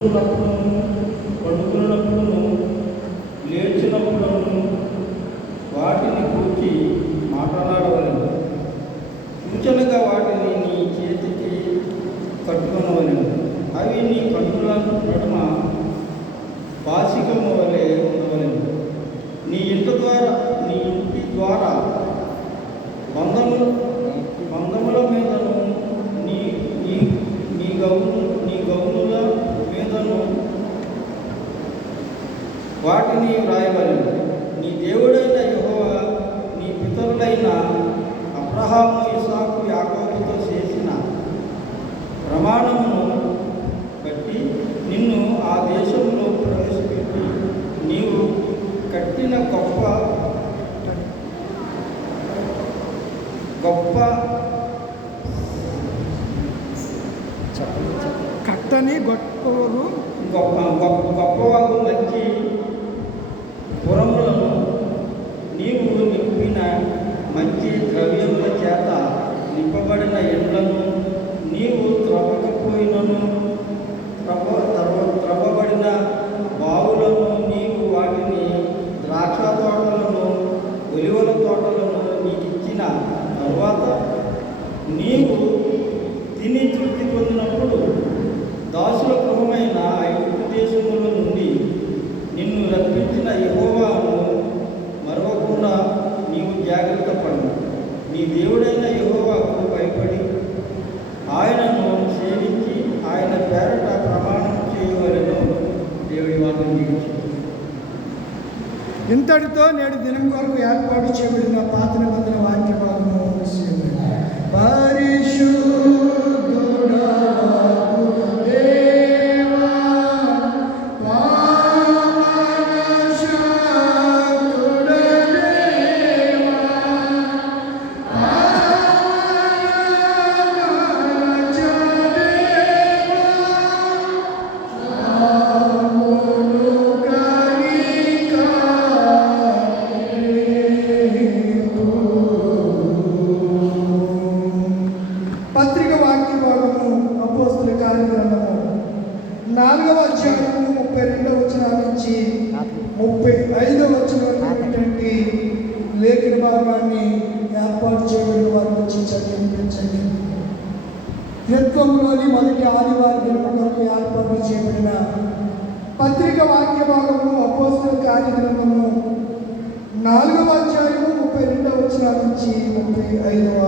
ఉన్నప్పుడును పడుకున్నప్పుడును లేచినప్పుడును వాటిని కూర్చి మాట్లాడవలను సూచనగా వాటిని నీ చేతికి కట్టుకొనవలను అవి నీ కన్నుల నడుమ పాసికము వలె ఉండవలను నీ ఇంటి ద్వారా నీ ఇంటి ద్వారా బంధము బంధముల మీదను నీ నీ నీ గౌను నీ గౌను మీదను వాటిని వ్రాయవలను నీ దేవుడైన యెహోవా నీ పితరులైన అబ్రహాము ఇసాకు యాకోబుతో చేసిన ప్రమాణమును బట్టి నిన్ను ఆ దేశంలో ప్రవేశపెట్టి నీవు కట్టిన గొప్ప గొప్ప కట్టని గొట్టూరు గొప్ప గొప్ప నీవు నింపిన మంచి ద్రవ్యముల చేత నింపబడిన ఎండ్లను నీవు త్రవ్వకపోయినను. త్రవ త్రవ త్రవ్వబడిన బావులను నీవు వాటిని ద్రాక్ష తోటలను ఒలివల తోటలను నీకు ఇచ్చిన తరువాత నీవు తిని తృప్తి పొందినప్పుడు నీ దేవుడైన యహోవాకు భయపడి ఆయనను సేవించి ఆయన పేరట ప్రమాణం చేయవలను దేవుడి వాక్యం జీవించు ఇంతటితో నేడు దినం కొరకు ఏర్పాటు చేయబడిన పాత్ర నాలుగవ అధ్యాయము ముప్పై రెండవ వచనం నుంచి ముప్పై ఐదవ వచనం వరకు లేఖన భాగాన్ని ఏర్పాటు చేయబడిన వారి వచ్చి చదివించండి త్రిత్వంలోని మొదటి ఆదివారం దినం కొరకు ఏర్పాటు చేయబడిన పత్రిక వాక్య భాగము అపోస్తుల కార్యక్రమము నాలుగవ అధ్యాయము ముప్పై రెండవ వచనం నుంచి ముప్పై ఐదవ వరకు